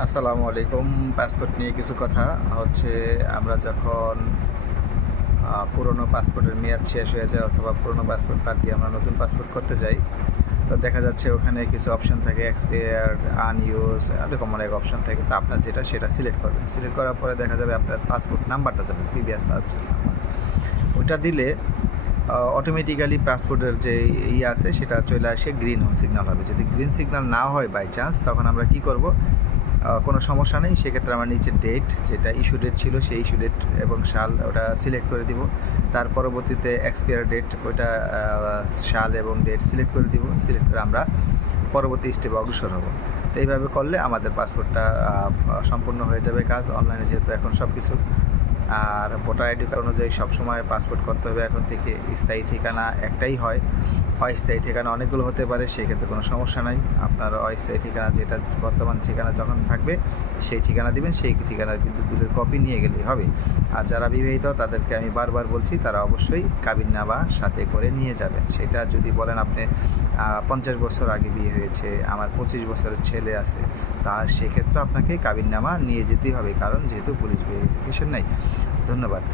আসসালামু আলাইকুম। পাসপোর্ট নিয়ে কিছু কথা হচ্ছে, আমরা যখন পুরনো পাসপোর্টের মেয়াদ শেষ হয়ে যায় অথবা পুরনো পাসপোর্ট বাদ দিয়ে আমরা নতুন পাসপোর্ট করতে যাই, তো দেখা যাচ্ছে ওখানে কিছু অপশন থাকে, এক্সপায়ার্ড, আনইউজ, এরকম অনেক অপশন থাকে। তো আপনার যেটা সেটা সিলেক্ট করবেন। সিলেক্ট করার পরে দেখা যাবে আপনার পাসপোর্ট নাম্বারটা যাবে, প্রিভিয়াস পাসপোর্ট নাম্বার। ওইটা দিলে অটোমেটিক্যালি পাসপোর্টের যে আছে সেটা চলে আসে, গ্রিন সিগন্যাল হবে। যদি গ্রিন সিগন্যাল না হয় বাই চান্স, তখন আমরা কি করব, কোনো সমস্যা নেই। সেক্ষেত্রে আমার নিচে ডেট, যেটা ইস্যু ডেট ছিল সেই ইস্যু ডেট এবং সাল ওটা সিলেক্ট করে দিব। তার পরবর্তীতে এক্সপায়ার ডেট, ওইটা সাল এবং ডেট সিলেক্ট করে দিব। সিলেক্ট করে আমরা পরবর্তী স্টেপে অগ্রসর হব। তো এইভাবে করলে আমাদের পাসপোর্টটা সম্পূর্ণ হয়ে যাবে কাজ। অনলাইনে যেহেতু এখন সব কিছু, আর ভোটার আইডি কার্ড অনুযায়ী সবসময় পাসপোর্ট করতে হবে এখন থেকে। স্থায়ী ঠিকানা একটাই হয়, অস্থায়ী ঠিকানা অনেকগুলো হতে পারে, সেক্ষেত্রে কোনো সমস্যা নাই। আপনার অস্থায়ী ঠিকানা যেটা বর্তমান ঠিকানা যখন থাকবে সেই ঠিকানা দিবেন, সেই ঠিকানার বিদ্যুৎ বিলের কপি নিয়ে গেলেই হবে। আর যারা বিবাহিত তাদেরকে আমি বারবার বলছি, তারা অবশ্যই কাবিননামা সাথে করে নিয়ে যাবেন। সেটা যদি বলেন আপনি 50 বছর আগে বিয়ে হয়েছে, আমার 25 বছরের ছেলে আছে, তা সেক্ষেত্রে আপনাকে কাবিননামা নিয়ে যেতেই হবে, কারণ যেহেতু পুলিশ ভেরিফিকেশন নাই। ধন্যবাদ।